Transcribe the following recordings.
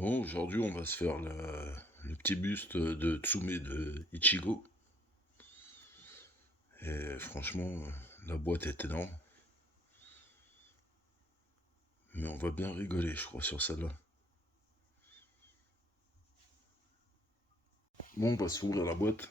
Bon, aujourd'hui, on va se faire le petit buste de Tsume de Ichigo. Et franchement, la boîte est énorme. Mais on va bien rigoler, je crois, sur celle-là. Bon, on va s'ouvrir la boîte.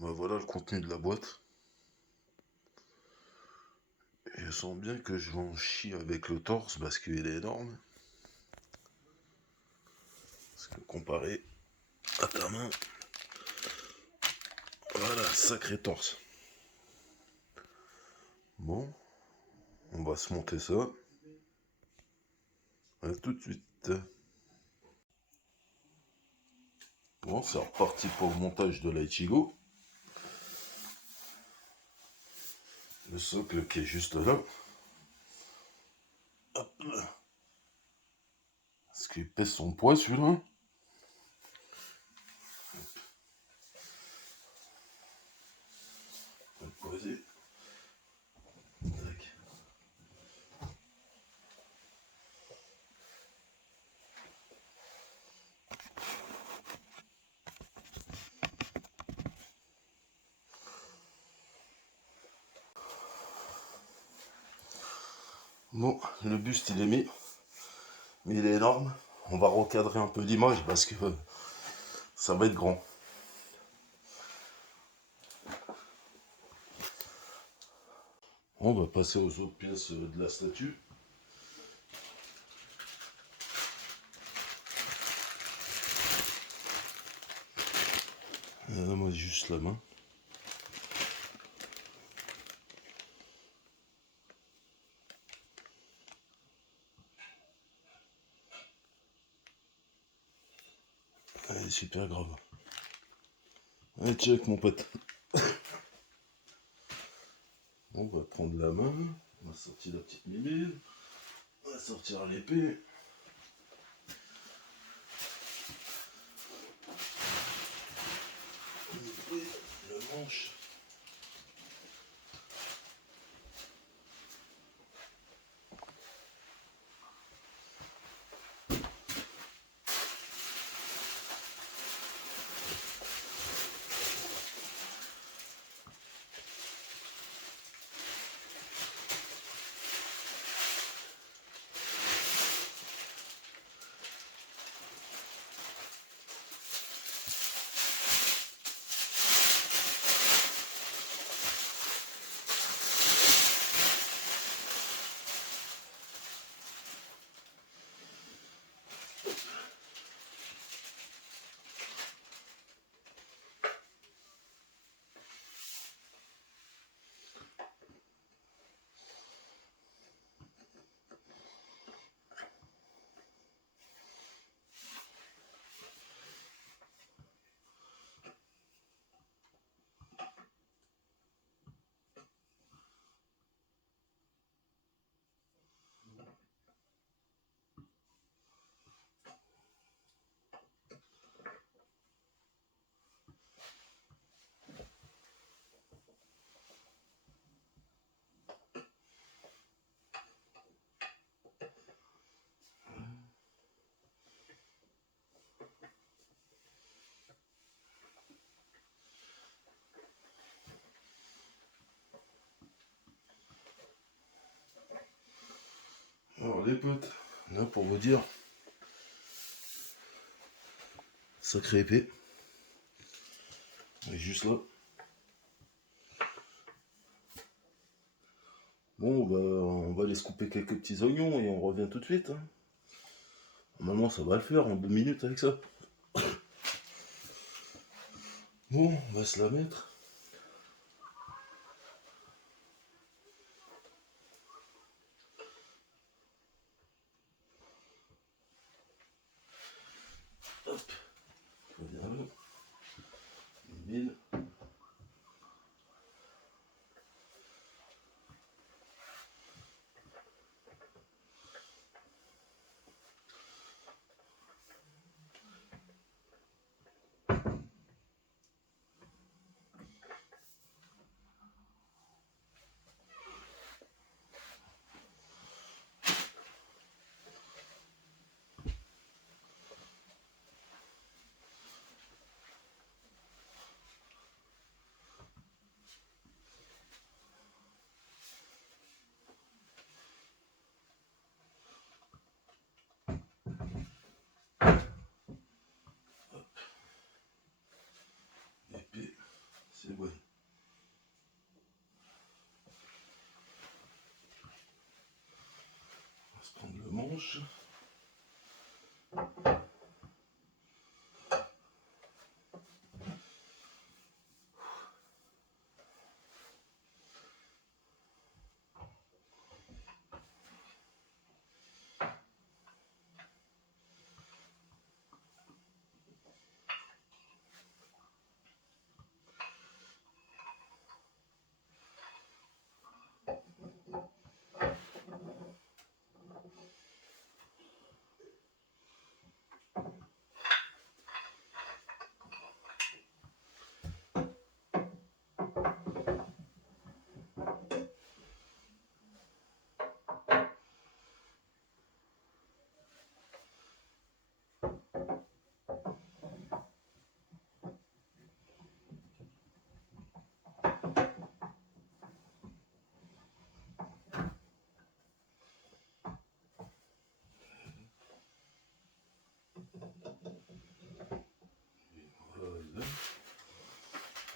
Bah, voilà le contenu de la boîte. Et je sens bien que je vais en chier avec le torse parce qu'il est énorme. Parce que comparé à ta main, voilà, sacré torse. Bon, on va se monter ça. À tout de suite. Bon, c'est reparti pour le montage de l'Aichigo. Le socle qui est juste là. Hop là. Parce qu'il pèse son poids celui-là. On va le poser. Tac. Bon, le buste il est mis, mais il est énorme. On va recadrer un peu l'image parce que ça va être grand. On va passer aux autres pièces de la statue. Moi juste la main. Elle est super grave. Allez, check mon pote. On va prendre la main. On va sortir la petite mimile. On va sortir l'épée. L'épée, le manche. Alors les potes, là pour vous dire, sacrée épée. Elle est juste là. Bon, on va aller se couper quelques petits oignons et on revient tout de suite. Hein. Normalement, ça va le faire en 2 minutes avec ça. Bon, on va se la mettre. Hop, on va bien là. Une mine. manche.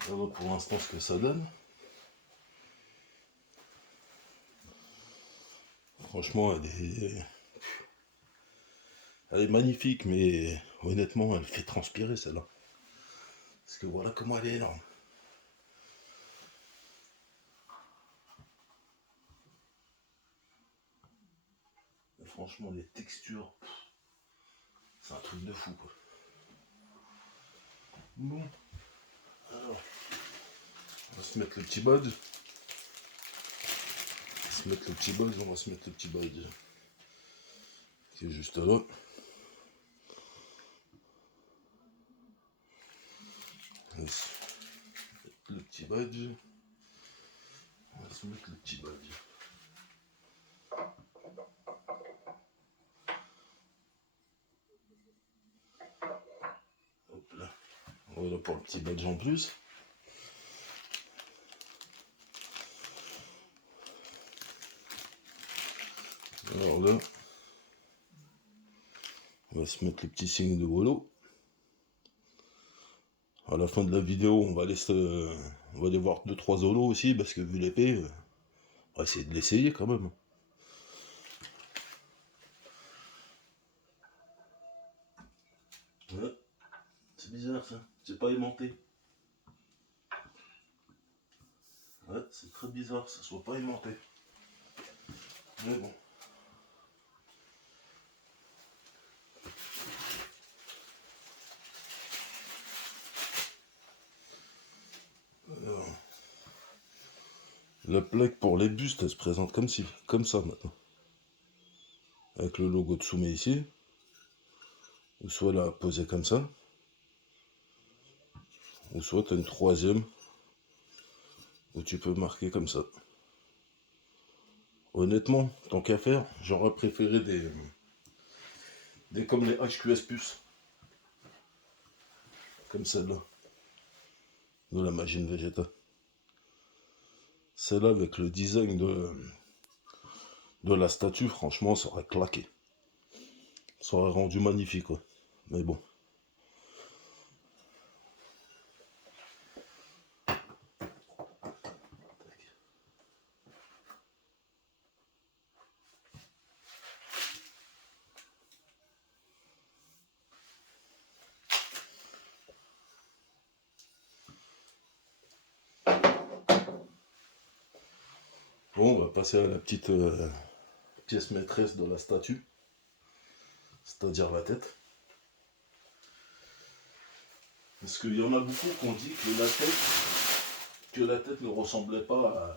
Voilà pour l'instant ce que ça donne. Franchement, elle est magnifique, mais honnêtement, elle fait transpirer celle-là. Parce que voilà comment elle est énorme. Et franchement, les textures, c'est un truc de fou, quoi. Bon, alors, on va se mettre le petit badge. On va se mettre le petit badge qui est juste là. Le petit badge. On va se mettre le petit badge. Hop là. Voilà pour le petit badge en plus. Alors là, on va se mettre le petit signe de Wolo. À la fin de la vidéo, on va aller voir 2-3 holos aussi, parce que vu l'épée, on va essayer de l'essayer quand même. Ouais, c'est bizarre ça, c'est pas aimanté. Ouais, c'est très bizarre que ça soit pas aimanté. Mais bon. Alors, la plaque pour les bustes, elle se présente comme ça maintenant. Avec le logo de Soumet ici. Ou soit la posée comme ça. Ou soit tu as une troisième où tu peux marquer comme ça. Honnêtement, tant qu'à faire, j'aurais préféré des comme les HQS Plus. Comme celle-là. De la Magine Vegeta. Celle-là avec le design de la statue, franchement, ça aurait claqué. Ça aurait rendu magnifique, quoi. Mais bon. Bon, on va passer à la petite pièce maîtresse de la statue. C'est-à-dire la tête. Parce qu'il y en a beaucoup qui ont dit que la tête ne ressemblait pas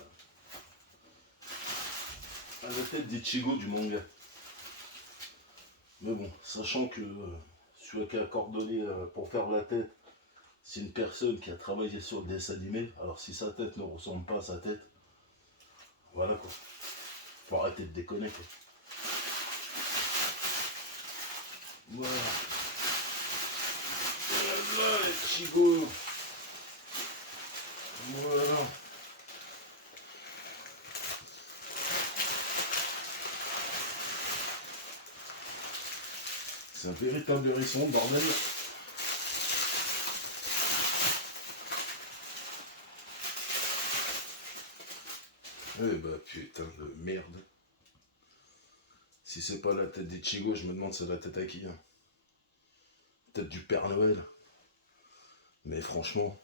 à la tête d'Ichigo du manga. Mais bon, sachant que celui qui a coordonné pour faire la tête, c'est une personne qui a travaillé sur le dessin animé, alors si sa tête ne ressemble pas à sa tête, voilà quoi. Faut arrêter de déconner quoi. Voilà. Voilà, Ichigo. Voilà. C'est un véritable hérisson, bordel. Eh bah putain de merde. Si c'est pas la tête d'Ichigo, je me demande c'est la tête à qui, hein. Peut-être du Père Noël. Mais franchement,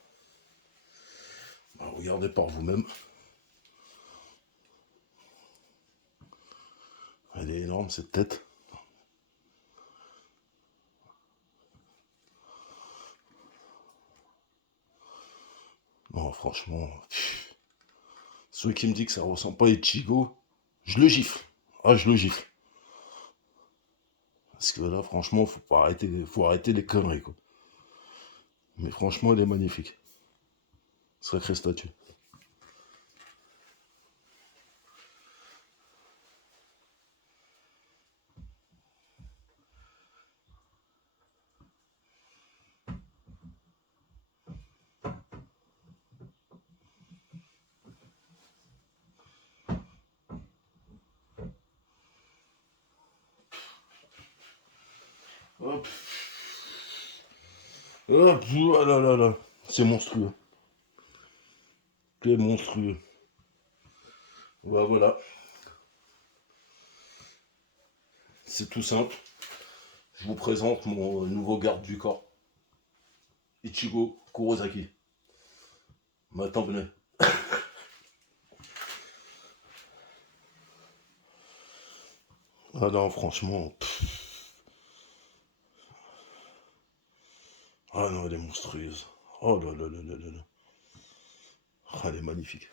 bah, regardez par vous-même. Elle est énorme cette tête. Non, franchement, celui qui me dit que ça ressemble pas à Ichigo, je le gifle. Ah, je le gifle. Parce que là, franchement, faut arrêter les conneries, quoi. Mais franchement, elle est magnifique. Sacrée statue. Hop. Hop. Oh là là là. C'est monstrueux. C'est monstrueux. Bah voilà. C'est tout simple. Je vous présente mon nouveau garde du corps. Ichigo Kurosaki. Maintenant, venez. Ah non, franchement. Ah non, elle est monstrueuse. Oh là là là là là là. Ah, elle est magnifique.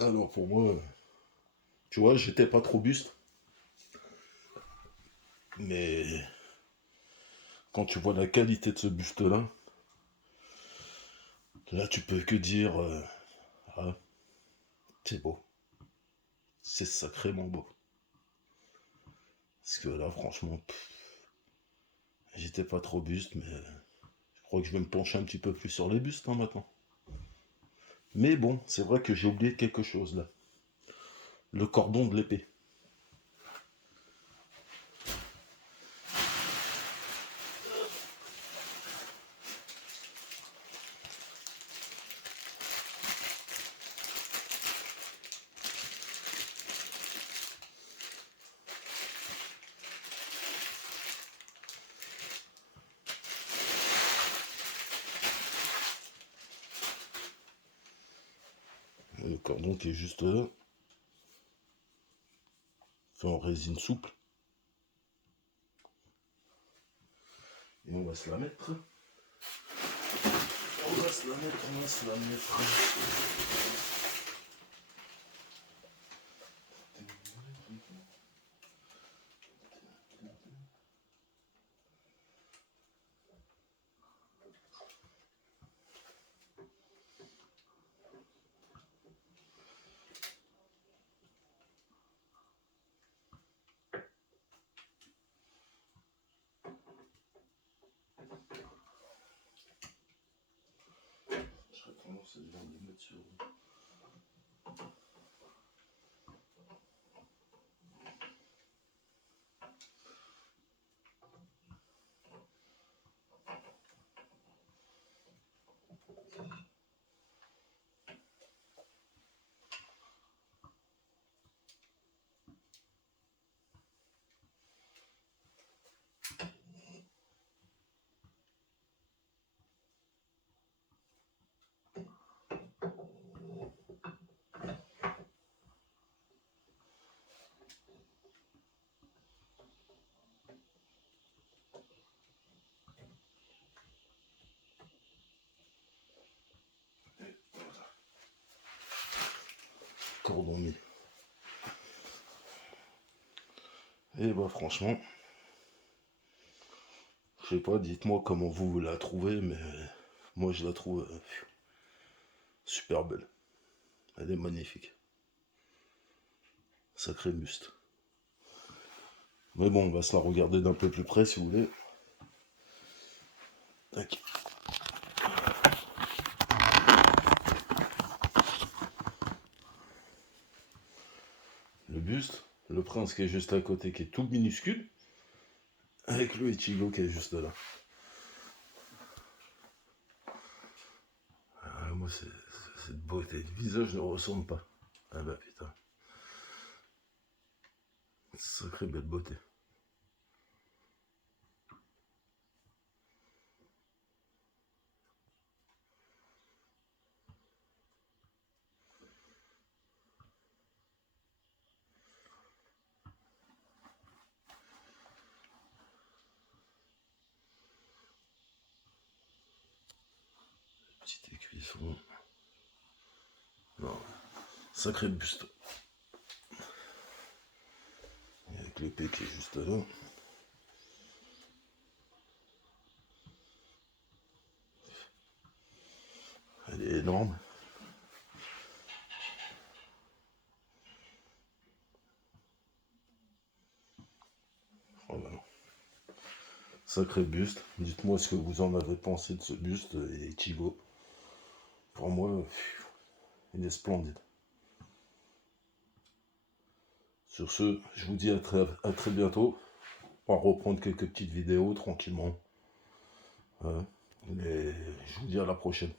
Alors pour moi, tu vois, j'étais pas trop buste. Mais quand tu vois la qualité de ce buste-là, là tu peux que dire ah, c'est beau. C'est sacrément beau. Parce que là, franchement, j'étais pas trop buste, mais je crois que je vais me pencher un petit peu plus sur les bustes, hein, maintenant. Mais bon, c'est vrai que j'ai oublié quelque chose là. Le cordon de l'épée. Le cordon qui est juste là, fait en résine souple. Et on va se la mettre. On va se la mettre, on va se la mettre. J'aurais tendance à les mettre sur. Cordon mis. Et bah franchement, je sais pas, dites-moi comment vous la trouvez, mais moi je la trouve super belle. Elle est magnifique. Sacré buste. Mais bon, on va se la regarder d'un peu plus près si vous voulez. Tac. Le buste, le prince qui est juste à côté, qui est tout minuscule, avec le Ichigo qui est juste là. Moi, cette beauté. Le visage ne ressemble pas. Ah bah putain. Sacrée belle beauté. Petite écuisson. Non, sacré buste. Et avec l'épée qui est juste là. Elle est énorme. Oh bah non. Sacré buste. Dites-moi ce que vous en avez pensé de ce buste et Chigo. Pour moi, il est splendide. Sur ce, je vous dis à très bientôt. On va reprendre quelques petites vidéos tranquillement. Et je vous dis à la prochaine.